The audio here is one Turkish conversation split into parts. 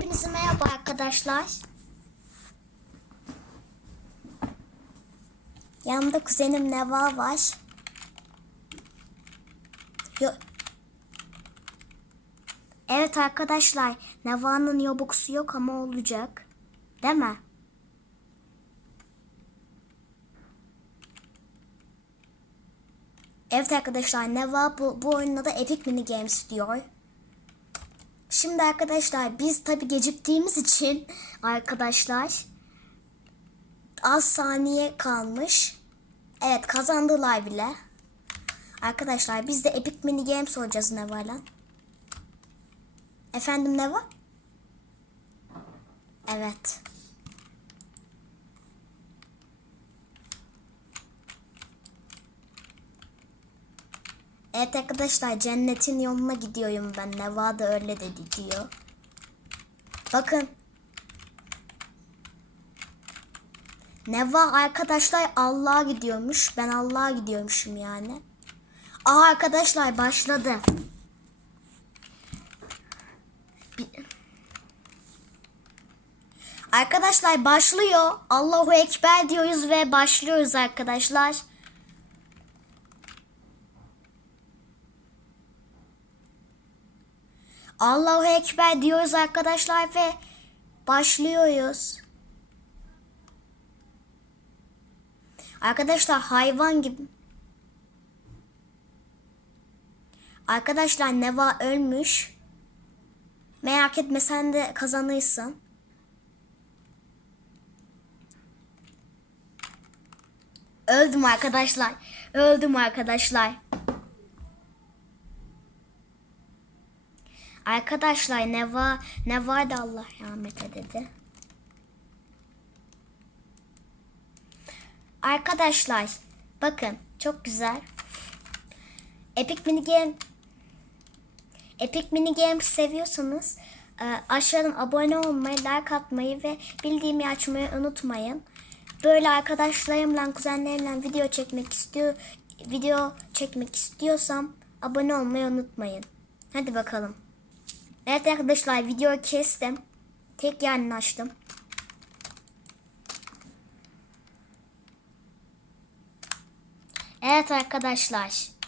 Hepinize merhaba arkadaşlar. Yanımda kuzenim Neva var. Yo evet arkadaşlar, Neva'nın yobuksu yok ama olacak. Değil mi? Evet arkadaşlar, Neva bu, bu oyunda da Epic Mini Games diyor. Şimdi arkadaşlar biz tabi geciktiğimiz için arkadaşlar az saniye kalmış. Evet kazandılar bile. Arkadaşlar biz de Epic Mini Games olacağız Neva'yla. Efendim Neva? Evet. Evet arkadaşlar cennetin yoluna gidiyorum ben. Neva da öyle dedi diyor. Bakın. Neva arkadaşlar Allah'a gidiyormuş. Ben Allah'a gidiyormuşum yani. Aa arkadaşlar başladı. Arkadaşlar başlıyor. Allahu Ekber diyoruz ve başlıyoruz arkadaşlar. Allahu Ekber diyoruz arkadaşlar ve başlıyoruz. Arkadaşlar hayvan gibi. Arkadaşlar Neva ölmüş. Merak etme sen de kazanırsın. Öldüm arkadaşlar. Öldüm arkadaşlar. Arkadaşlar Neva Neva da Allah rahmet dedi. Arkadaşlar bakın çok güzel. Epic Mini Game Epic Mini Games seviyorsanız e, aşağıdan abone olmayı, like atmayı ve bildiğimi açmayı unutmayın. Böyle arkadaşlarımla, kuzenlerimle video çekmek istiyor, video çekmek istiyorsam abone olmayı unutmayın. Hadi bakalım. Evet arkadaşlar videoyu kestim. Tek yerini açtım. Evet arkadaşlar.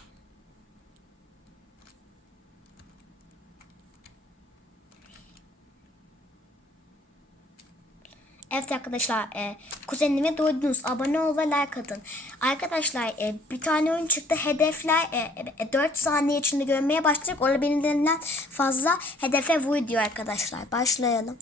Evet arkadaşlar e, kuzenime duydunuz abone ol ve like atın. Arkadaşlar e, bir tane oyun çıktı hedefler e, e, 4 saniye içinde görmeye başladık. Olabildiğinden fazla hedefe vur diyor arkadaşlar. Başlayalım.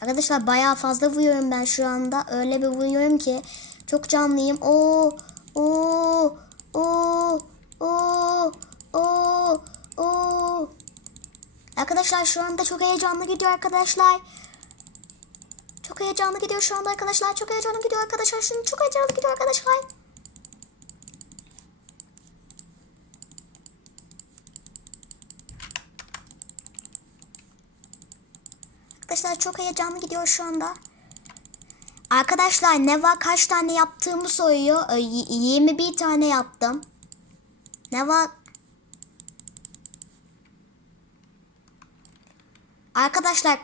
Arkadaşlar bayağı fazla vuruyorum ben şu anda. Öyle bir vuruyorum ki çok canlıyım. Oo, oo, oo, oo, oo. Arkadaşlar şu anda çok heyecanlı gidiyor arkadaşlar. Çok heyecanlı gidiyor şu anda arkadaşlar. Çok heyecanlı gidiyor arkadaşlar. Şimdi çok heyecanlı gidiyor arkadaşlar. Arkadaşlar çok heyecanlı gidiyor şu anda. Arkadaşlar Neva kaç tane yaptığımı soruyor. Ee, y- 21 tane yaptım. Neva Arkadaşlar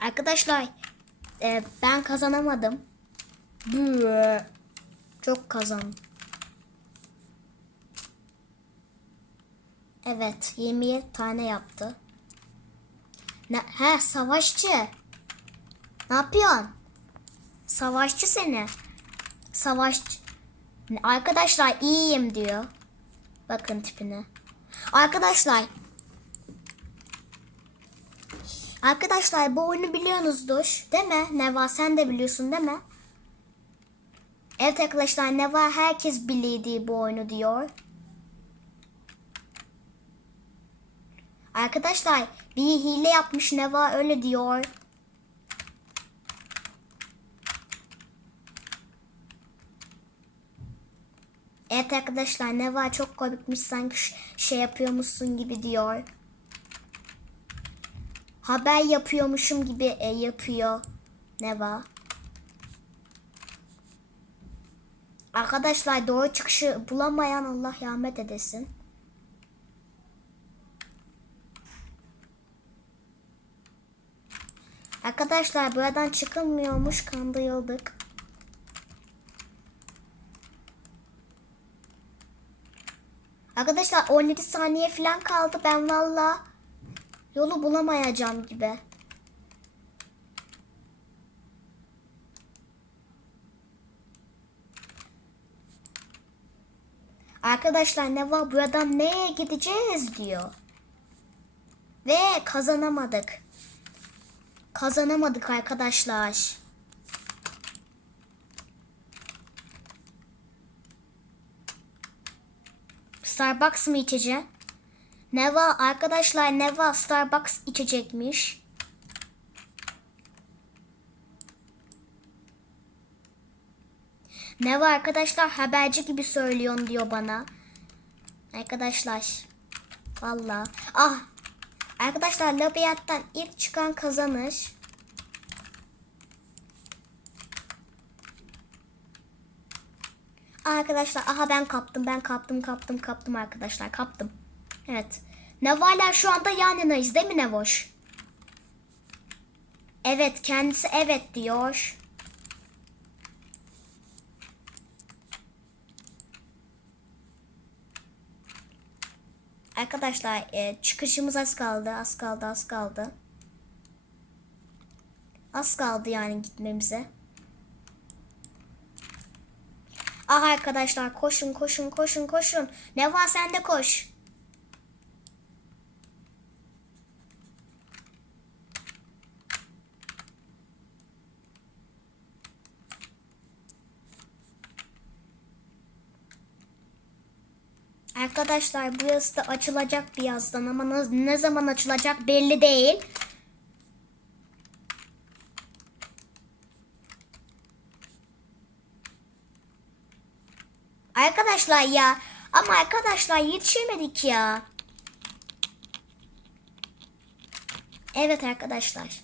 Arkadaşlar e, ben kazanamadım. Bıı. Çok kazandım. Evet 27 tane yaptı. Ne, he savaşçı. Ne yapıyorsun? Savaşçı seni. Savaşçı. Arkadaşlar iyiyim diyor. Bakın tipine. Arkadaşlar. Arkadaşlar bu oyunu biliyorsunuzdur. Değil mi? Neva sen de biliyorsun değil mi? Evet arkadaşlar Neva herkes bildiği bu oyunu diyor. Arkadaşlar bir hile yapmış Neva öyle diyor. Evet arkadaşlar Neva çok komikmiş sanki şey yapıyormuşsun gibi diyor. Haber yapıyormuşum gibi e, yapıyor Neva. Arkadaşlar doğru çıkışı bulamayan Allah rahmet edesin. Arkadaşlar buradan çıkılmıyormuş kandırıldık. Arkadaşlar 17 saniye falan kaldı. Ben valla yolu bulamayacağım gibi. Arkadaşlar ne var buradan nereye gideceğiz diyor. Ve kazanamadık. Kazanamadık arkadaşlar. Starbucks mı içeceğim? Neva arkadaşlar Neva Starbucks içecekmiş. Neva arkadaşlar haberci gibi söylüyorsun diyor bana. Arkadaşlar. Valla. Ah. Arkadaşlar lobiyattan ilk çıkan kazanır. Arkadaşlar aha ben kaptım ben kaptım kaptım kaptım arkadaşlar kaptım. Evet. Nevaler şu anda yan yanayız değil mi Nevoş? Evet kendisi evet diyor. Arkadaşlar e, çıkışımız az kaldı az kaldı az kaldı. Az kaldı yani gitmemize. Ah arkadaşlar koşun koşun koşun koşun. Ne var sende koş. Arkadaşlar burası da açılacak birazdan ama ne zaman açılacak belli değil. Arkadaşlar ya ama arkadaşlar yetişemedik ya. Evet arkadaşlar.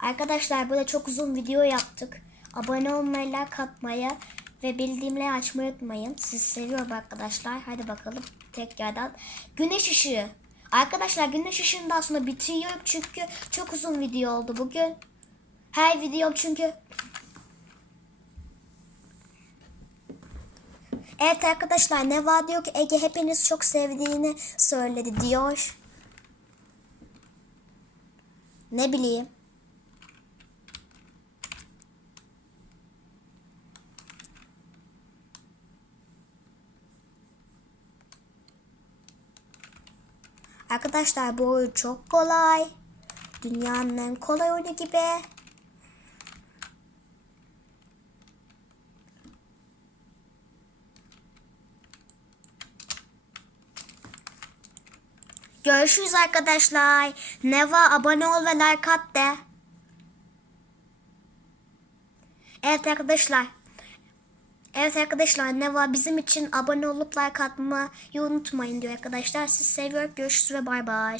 Arkadaşlar burada çok uzun video yaptık. Abone olmayı, like atmayı ve bildirimleri açmayı unutmayın. Sizi seviyorum arkadaşlar. Hadi bakalım tekrardan. Güneş ışığı. Arkadaşlar güneş ışığını daha sonra bitiriyorum çünkü çok uzun video oldu bugün. Her videom çünkü Evet arkadaşlar Neva diyor ki Ege hepiniz çok sevdiğini söyledi diyor. Ne bileyim. Arkadaşlar bu oyun çok kolay. Dünyanın en kolay oyunu gibi. Görüşürüz arkadaşlar. Neva abone ol ve like at de. Evet arkadaşlar. Evet arkadaşlar Neva bizim için abone olup like atmayı unutmayın diyor arkadaşlar. Sizi seviyorum. Görüşürüz ve bay bay.